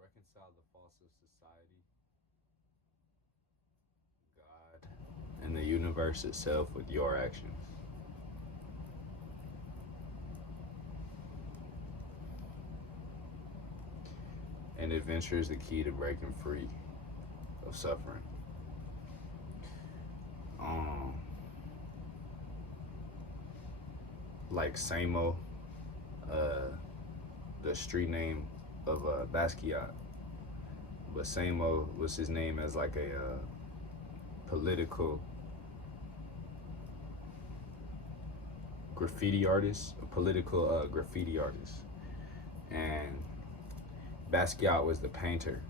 reconcile the faults of society, God, and the universe itself with your actions. And adventure is the key to breaking free of suffering. Um, like Samo, uh, the street name of Basquiat, but Samo was his name as like a political graffiti artist, a political graffiti artist, and Basquiat was the painter,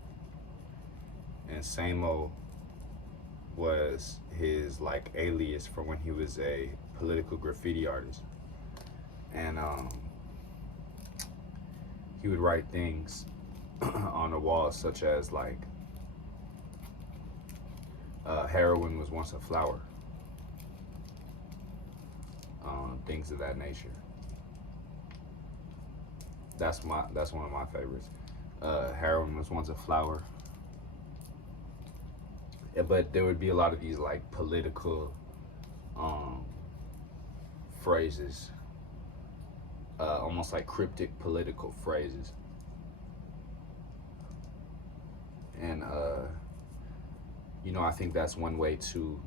and Samo was his like alias for when he was a political graffiti artist, and he would write things on the walls such as like heroin was once a flower, things of that nature. That's one of my favorites. Heroin was once a flower. Yeah, but there would be a lot of these like political um, phrases, almost like cryptic political phrases, and I think that's one way to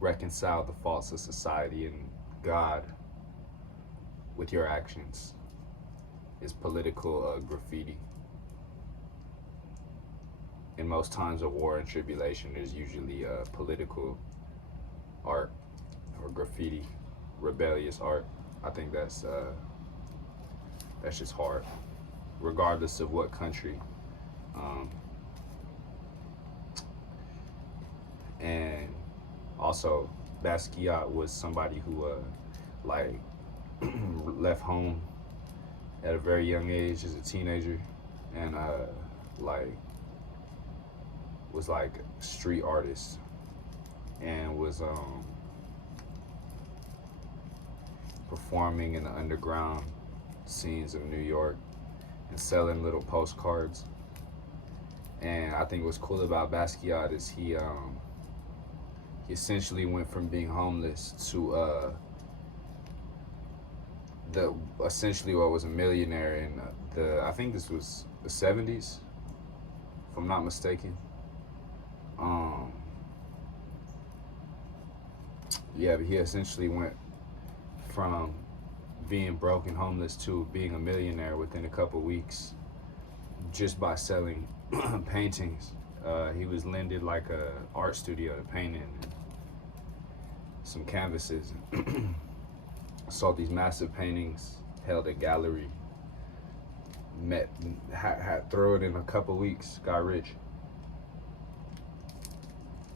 reconcile the faults of society and God with your actions is political graffiti. In most times of war and tribulation, there's usually political art or graffiti, rebellious art. I think that's just hard, regardless of what country. Um, and also, Basquiat was somebody who like left home at a very young age as a teenager, and like was like a street artist and was performing in the underground scenes of New York and selling little postcards. And I think what's cool about Basquiat is he essentially went from being homeless to the essentially what was a millionaire in the I think this was the 70s, if I'm not mistaken. Um, yeah, but he essentially went from being broke and homeless to being a millionaire within a couple weeks just by selling paintings. He was lended like a art studio to paint in and some canvases. Saw these massive paintings, held a gallery, met had throw it in a couple weeks, got rich.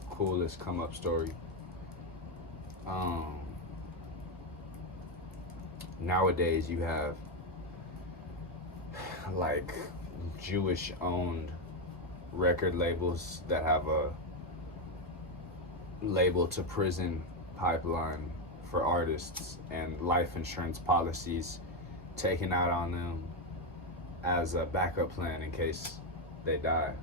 Coolest come up story. Um, Nowadays you have like Jewish owned record labels that have a label to prison pipeline for artists and life insurance policies taken out on them as a backup plan in case they die.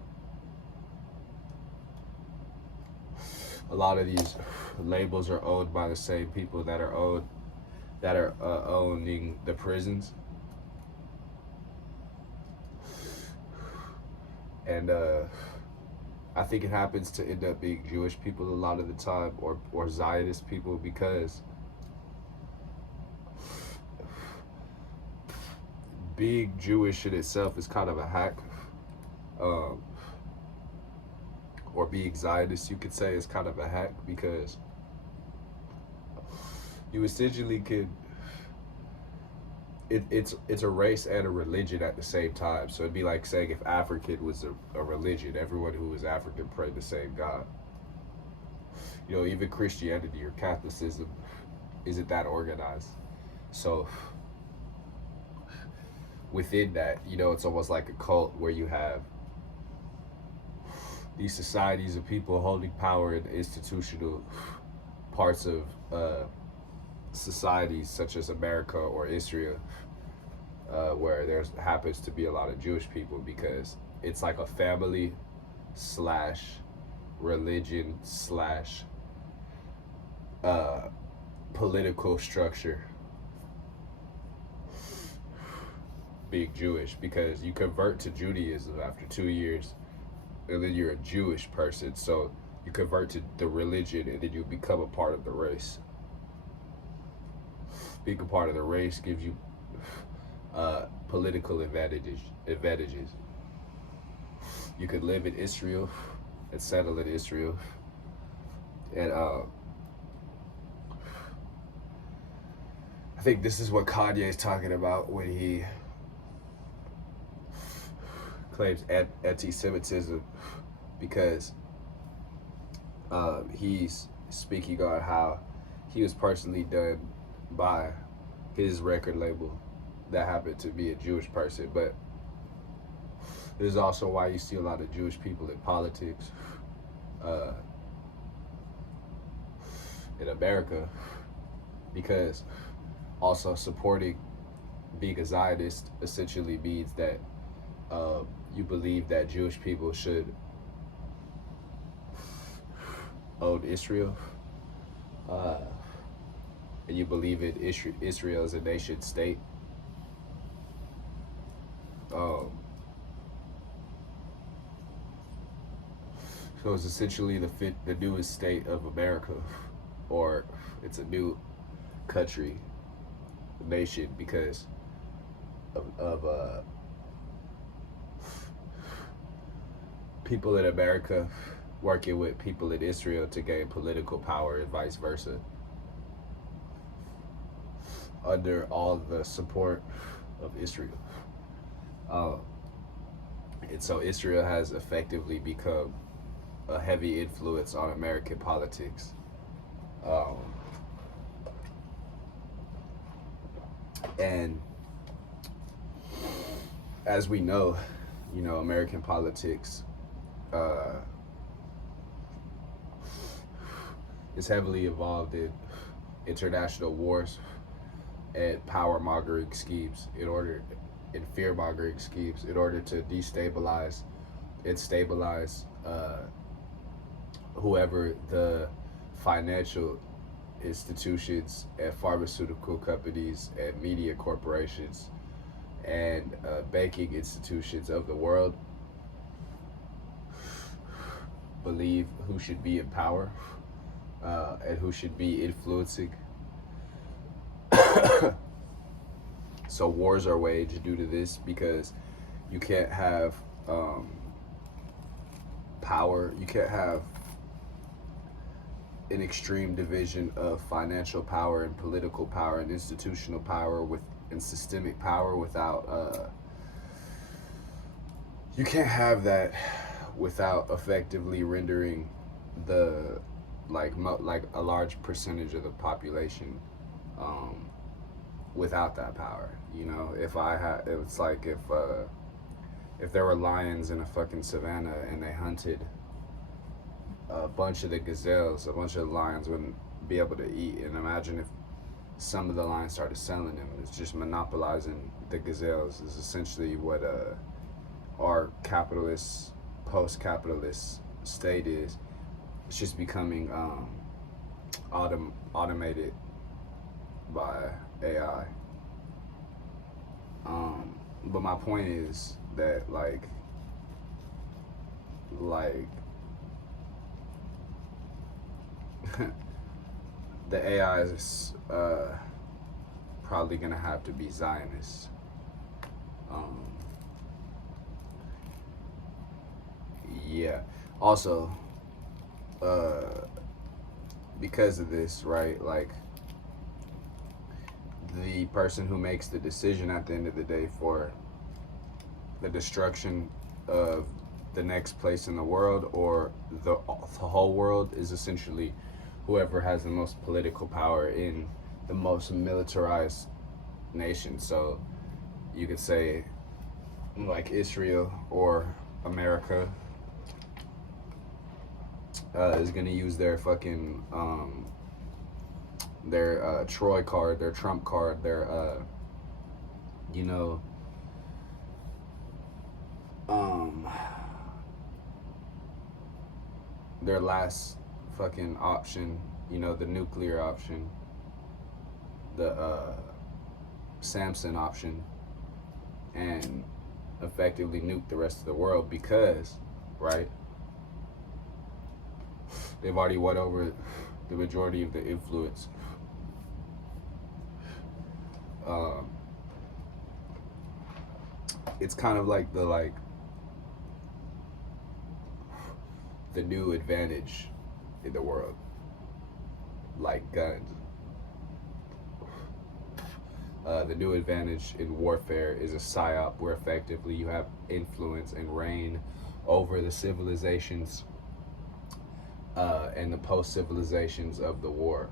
A lot of these labels are owned by the same people that are owning the prisons, and I think it happens to end up being Jewish people a lot of the time, or Zionist people, because being Jewish in itself is kind of a hack. Um, or being Zionist, you could say, is kind of a hack because you essentially could. It's a race and a religion at the same time. So it'd be like saying if African was a religion, everyone who was African prayed the same God. Even Christianity or Catholicism isn't that organized. So within that, it's almost like a cult where you have these societies of people holding power in institutional parts of societies such as America or Israel, where there happens to be a lot of Jewish people, because it's like a family slash religion slash political structure being Jewish, because you convert to Judaism after 2 years and then you're a Jewish person. So you convert to the religion and then you become a part of the race. Being a part of the race gives you political advantages. You could live in Israel and settle in Israel, and I think this is what Kanye is talking about when he claims anti-Semitism, because he's speaking on how he was personally done by his record label that happened to be a Jewish person. But this is also why you see a lot of Jewish people in politics in America, because also supporting being a Zionist essentially means that you believe that Jewish people should own Israel, and you believe in Israel as a nation state. So it's essentially the newest state of America, or it's a new country, nation, because of people in America working with people in Israel to gain political power and vice versa, under all the support of Israel. And so Israel has effectively become a heavy influence on American politics. And as we know, American politics is heavily involved in international wars and power-mongering schemes and fear-mongering schemes in order to destabilize and stabilize whoever the financial institutions and pharmaceutical companies and media corporations and banking institutions of the world believe who should be in power and who should be influencing. So wars are waged due to this, because you can't have power, you can't have an extreme division of financial power and political power and institutional power and systemic power without you can't have that without effectively rendering the like a large percentage of the population without that power. It's like if there were lions in a fucking savannah and they hunted a bunch of the gazelles, a bunch of the lions wouldn't be able to eat. And imagine if some of the lions started selling them. It's just monopolizing the gazelles is essentially what our capitalist, post-capitalist state is. It's just becoming automated by AI. But my point is that like the AI is probably gonna have to be Zionist. Yeah. Also, because of this, right? Like, the person who makes the decision at the end of the day for the destruction of the next place in the world or the whole world is essentially whoever has the most political power in the most militarized nation. So you could say like Israel or America is going to use their fucking their Troy card, their Trump card, their you know, um, their last fucking option, you know, the nuclear option, the Samson option, and effectively nuke the rest of the world because, right, they've already won over the majority of the influence. Um, it's kind of like the new advantage in the world, like guns. The new advantage in warfare is a psyop where effectively you have influence and reign over the civilizations and the post-civilizations of the war.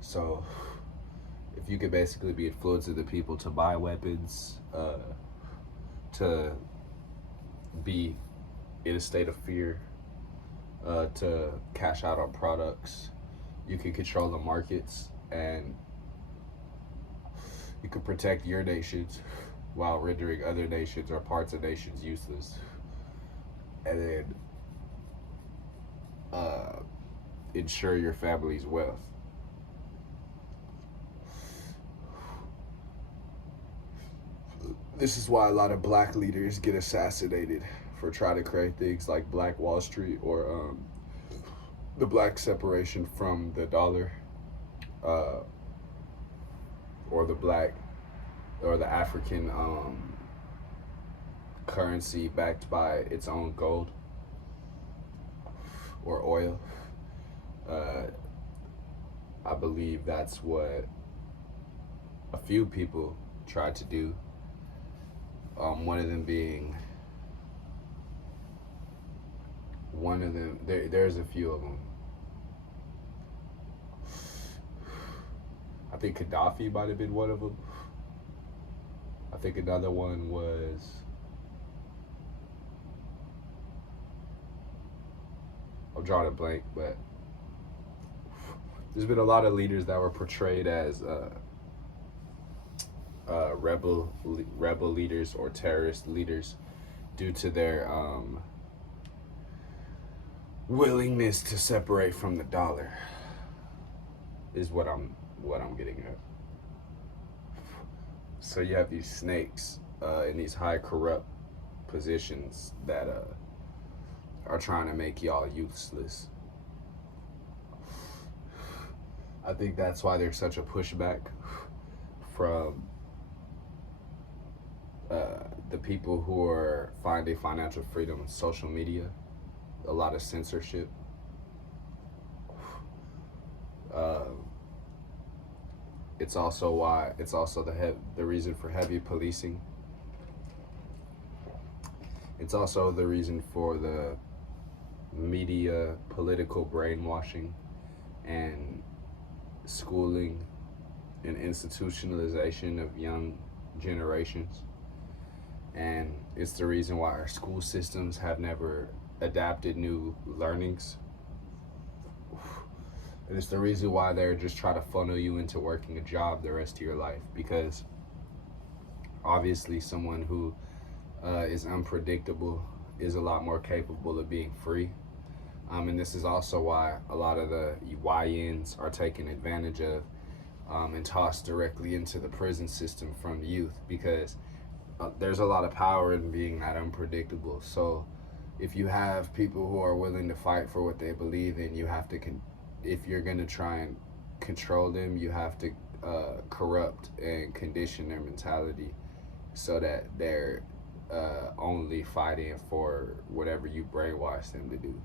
So if you could basically be influencing the people to buy weapons, to be in a state of fear, to cash out on products, you can control the markets, and you can protect your nations while rendering other nations or parts of nations useless. And then ensure your family's wealth. This is why a lot of black leaders get assassinated for trying to create things like Black Wall Street or the black separation from the dollar, or the black or the African currency backed by its own gold or oil. I believe that's what a few people tried to do. One of them being, there's a few of them. I think Gaddafi might have been one of them. I think another one was, I'm drawing a blank, but there's been a lot of leaders that were portrayed as rebel leaders or terrorist leaders due to their willingness to separate from the dollar. Is what I'm getting at. So you have these snakes in these high corrupt positions that are trying to make y'all useless. I think that's why there's such a pushback from the people who are finding financial freedom on social media. A lot of censorship. It's also the reason for heavy policing. It's also the reason for the media political brainwashing and schooling and institutionalization of young generations. And it's the reason why our school systems have never adapted new learnings. And it's the reason why they're just trying to funnel you into working a job the rest of your life, because obviously someone who is unpredictable is a lot more capable of being free. And this is also why a lot of the YNs are taken advantage of and tossed directly into the prison system from youth, because there's a lot of power in being that unpredictable. So if you have people who are willing to fight for what they believe in, you have to, if you're going to try and control them, you have to corrupt and condition their mentality so that they're only fighting for whatever you brainwash them to do.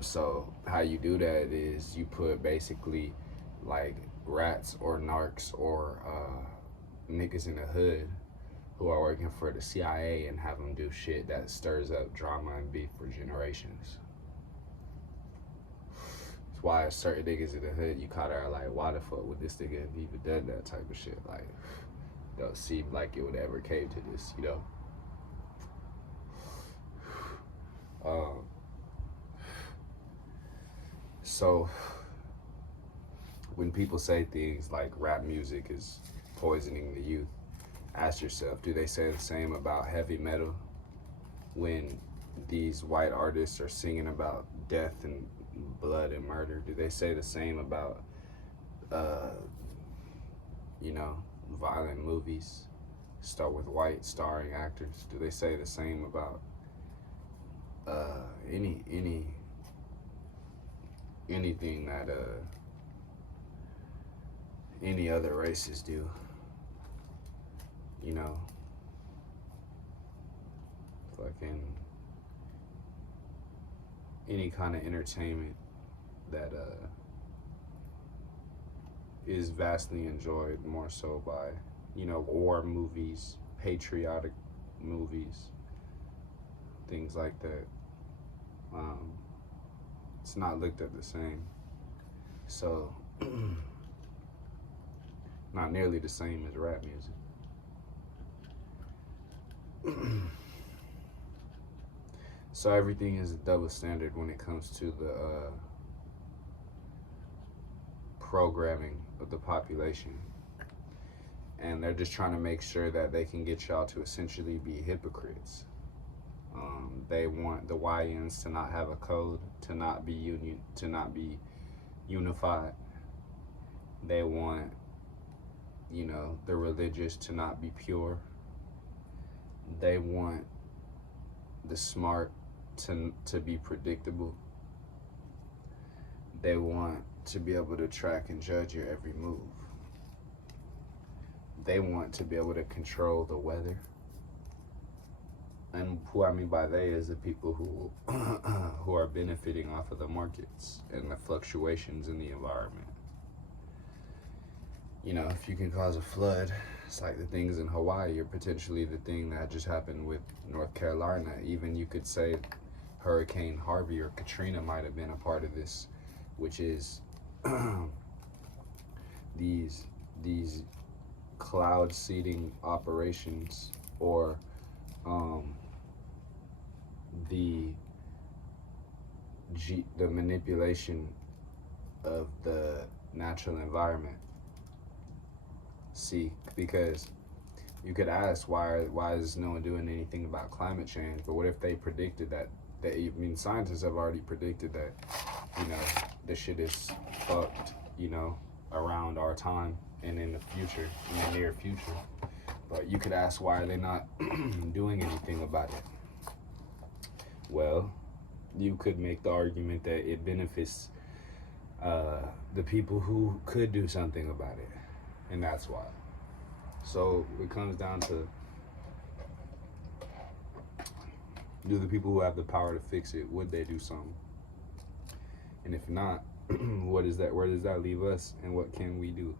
So how you do that is you put basically like rats or narcs or niggas in the hood who are working for the CIA and have them do shit that stirs up drama and beef for generations. That's why certain niggas in the hood you caught are like, why the fuck would this nigga have even done that type of shit? Like, don't seem like it would ever came to this, you know? So when people say things like rap music is poisoning the youth, ask yourself, do they say the same about heavy metal when these white artists are singing about death and blood and murder? Do they say the same about, uh, you know, violent movies start with white starring actors? Do they say the same about any anything that any other races do? You know, fucking any kind of entertainment that is vastly enjoyed more so by, you know, war movies, patriotic movies, things like that. It's not looked at the same. So, not nearly the same as rap music. So everything is a double standard when it comes to the programming of the population. And they're just trying to make sure that they can get y'all to essentially be hypocrites. They want the YNs to not have a code, to not be unified. They want, you know, the religious to not be pure. They want the smart to be predictable. They want to be able to track and judge your every move. They want to be able to control the weather. And who I mean by they is the people who who are benefiting off of the markets and the fluctuations in the environment. You know, if you can cause a flood, it's like the things in Hawaii are potentially the thing that just happened with North Carolina. Even you could say Hurricane Harvey or Katrina might have been a part of this, which is these cloud seeding operations, or the manipulation of the natural environment. See, because you could ask why is no one doing anything about climate change? But what if they predicted that? I mean, scientists have already predicted that, you know, this shit is fucked, you know, around our time and in the future, in the near future. But you could ask, why are they not doing anything about it? Well, you could make the argument that it benefits the people who could do something about it, and that's why. So it comes down to, do the people who have the power to fix it, would they do something? And if not, what is that? Where does that leave us, and what can we do?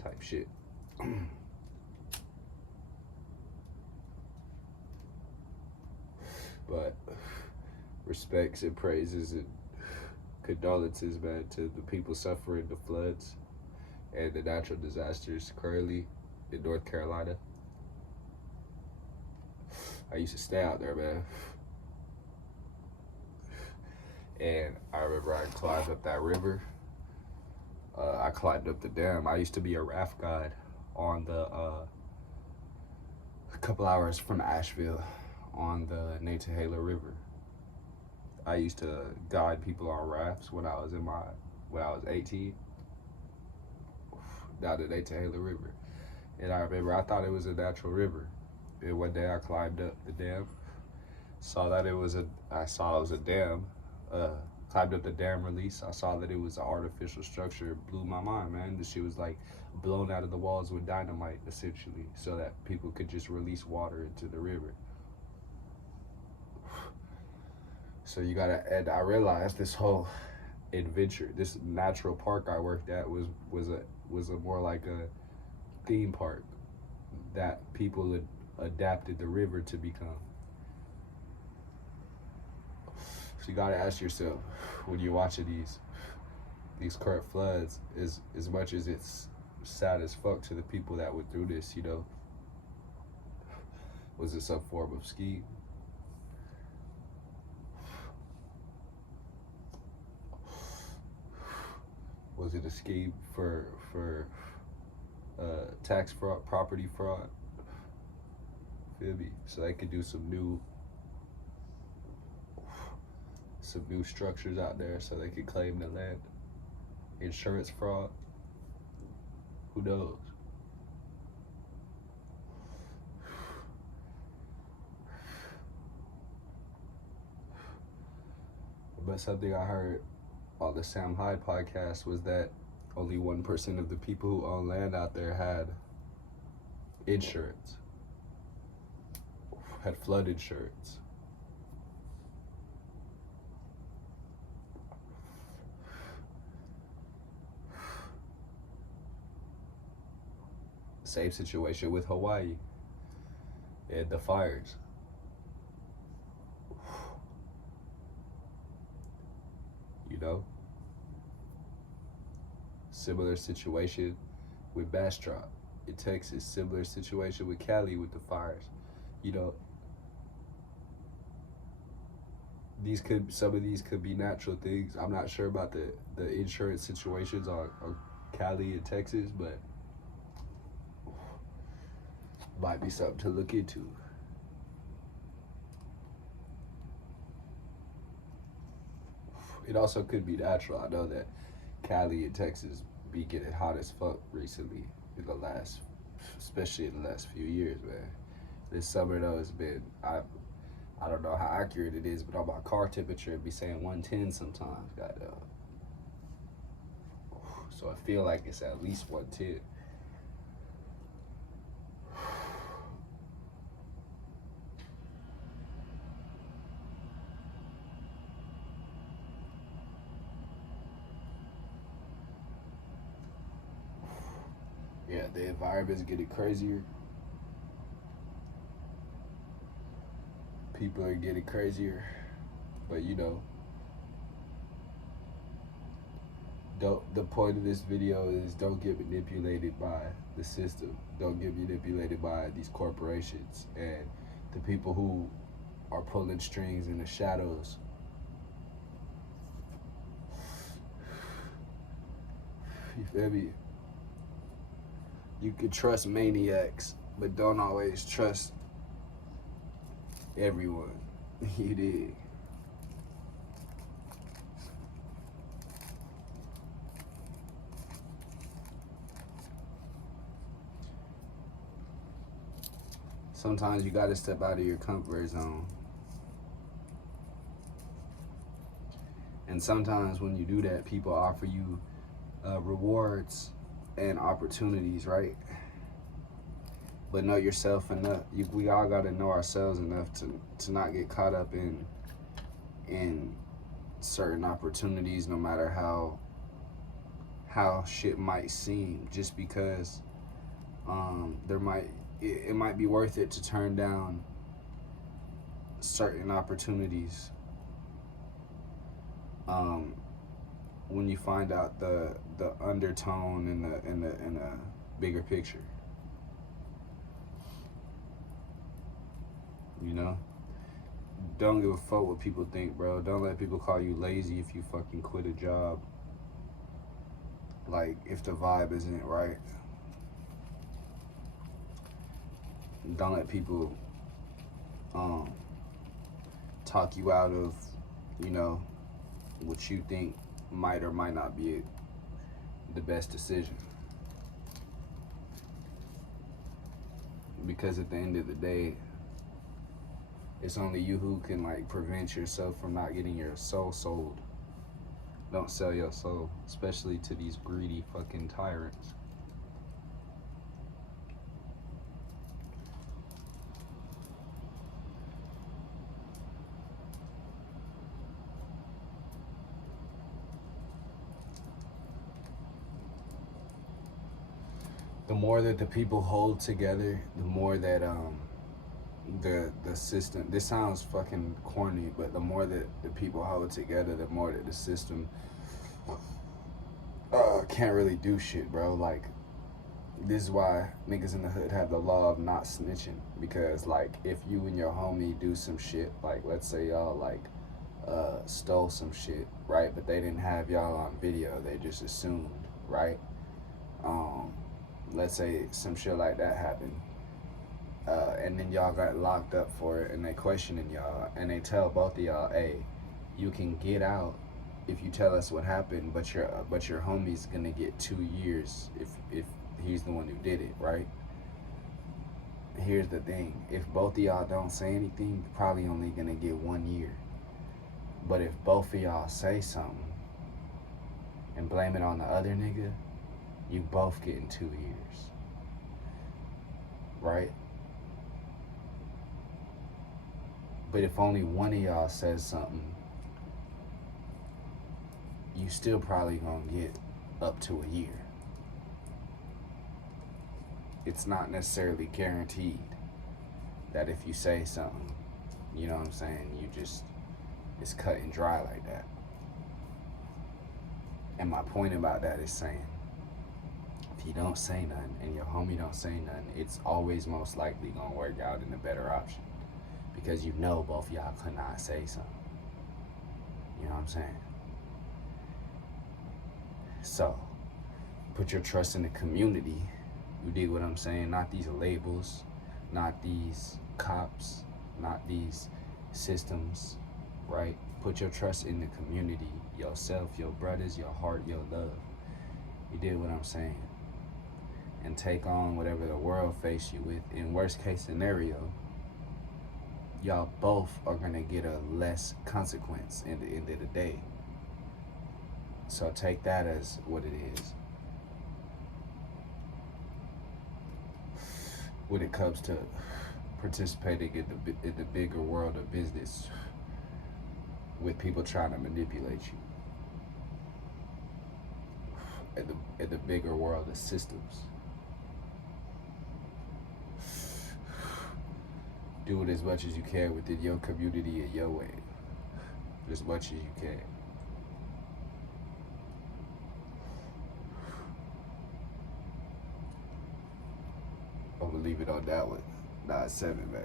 Type shit. But respects and praises and condolences, man, to the people suffering the floods and the natural disasters currently in North Carolina. I used to stay out there, man. And I remember I climbed up that river. I climbed up the dam. I used to be a raft guide on the, a couple hours from Asheville on the Natahela River. I used to guide people on rafts when I was 18, down the Natahela River. And I remember I thought it was a natural river. And one day I climbed up the dam, saw it was a dam, climbed up the dam release. I saw that it was an artificial structure. It blew my mind, man. The shit was like blown out of the walls with dynamite, essentially, so that people could just release water into the river. So and I realized this whole adventure, this natural park I worked at was a more like a theme park that people had adapted the river to become. So you gotta ask yourself, when you're watching these current floods, as much as it's sad as fuck to the people that went through this, you know, was it some form of scheme? was it a scheme for tax fraud, property fraud? Feel me? So they could do some new structures out there so they could claim the land. Insurance fraud. Who knows? But something I heard on the Sam Hyde podcast was that only 1% of the people who own land out there had insurance, had flood insurance. Same situation with Hawaii and the fires. You know? Similar situation with Bastrop in Texas. Similar situation with Cali with the fires. You know, some of these could be natural things. I'm not sure about the insurance situations on Cali and Texas, but might be something to look into. It also could be natural. I know that Cali and Texas be getting hot as fuck recently especially in the last few years, man. This summer though, it's been, I don't know how accurate it is, but on my car temperature, it'd be saying 110 sometimes, goddamn. So I feel like it's at least 110. Yeah, the environment's getting crazier. People are getting crazier. But you know, the point of this video is don't get manipulated by the system. Don't get manipulated by these corporations and the people who are pulling strings in the shadows. You feel me? You can trust maniacs, but don't always trust everyone. You did. Sometimes you gotta step out of your comfort zone. And sometimes when you do that, people offer you rewards and opportunities, right? But know yourself enough. We all gotta know ourselves enough to not get caught up in certain opportunities, no matter how shit might seem. Just because it might be worth it to turn down certain opportunities when you find out the undertone in the bigger picture. You know? Don't give a fuck what people think, bro. Don't let people call you lazy if you fucking quit a job. Like, if the vibe isn't right. Don't let people talk you out of, you know, what you think might or might not be the best decision. Because at the end of the day, it's only you who can like prevent yourself from not getting your soul sold. Don't sell your soul, especially to these greedy fucking tyrants. The more that the people hold together, the more that the system, this sounds fucking corny, but the more that the people hold together, the more that the system can't really do shit, bro. Like, this is why niggas in the hood have the law of not snitching, because like if you and your homie do some shit, like let's say y'all like stole some shit, right? But they didn't have y'all on video. They just assumed, right? Um, let's say some shit like that happened, and then y'all got locked up for it, and they questioning y'all, and they tell both of y'all, hey, you can get out if you tell us what happened, but your homie's gonna get 2 years if he's the one who did it, right? Here's the thing: if both of y'all don't say anything, you're probably only gonna get 1 year. But if both of y'all say something and blame it on the other nigga, you both getting 2 years, right? But if only one of y'all says something, you still probably gonna get up to a year. It's not necessarily guaranteed that if you say something, you know what I'm saying, it's cut and dry like that. And my point about that is saying, if you don't say nothing and your homie don't say nothing, it's always most likely gonna work out in a better option. Because you know both of y'all could not say something. You know what I'm saying? So, put your trust in the community. You dig what I'm saying? Not these labels, not these cops, not these systems, right? Put your trust in the community, yourself, your brothers, your heart, your love. You dig what I'm saying? And take on whatever the world face you with. In worst case scenario, y'all both are gonna get a less consequence in the end of the day. So take that as what it is. When it comes to participating in the bigger world of business with people trying to manipulate you, in the bigger world of systems, do it as much as you can within your community and your way, as much as you can. I'm gonna leave it on that one. 9-7, man.